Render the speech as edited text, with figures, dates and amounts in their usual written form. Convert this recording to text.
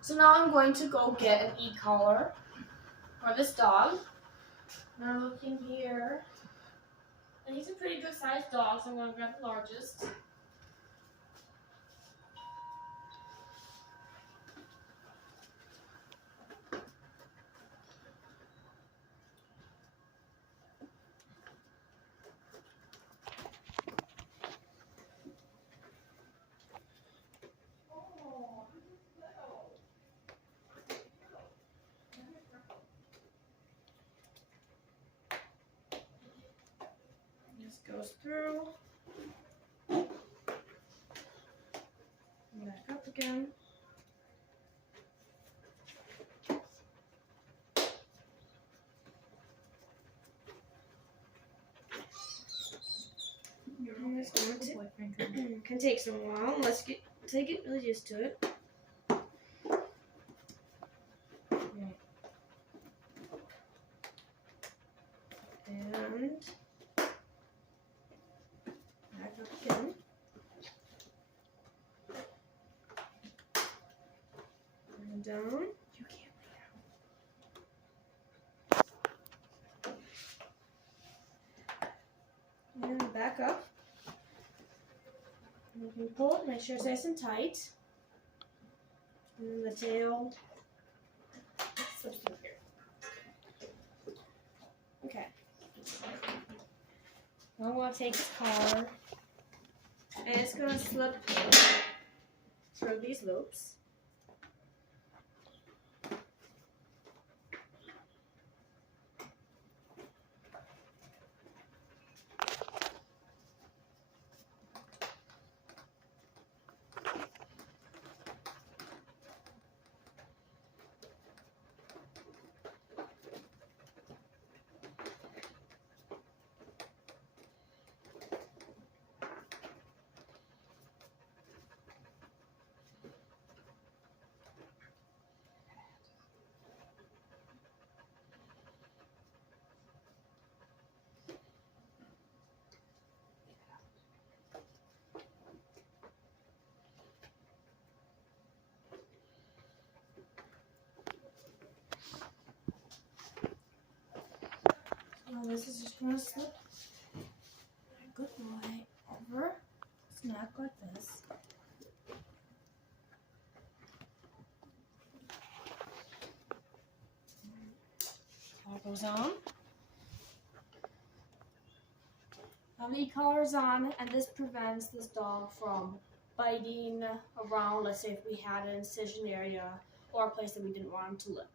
So now I'm going to go get an e-collar for this dog. And I'm looking here. And he's a pretty good sized dog, so I'm going to grab the largest. This goes through. Back up again. This can take some while. Let's take it really used to it. And back up again. And down. You can't lay down. And back up. And you can pull it, make sure it's nice and tight. And then the tail slips through here. Okay. Now I'm going to take this collar, and it's going to slip through these loops. Now this is just going to slip a good way over its neck like this. All goes on. Now the e-collar is on, and this prevents this dog from biting around, let's say if we had an incision area or a place that we didn't want him to lick.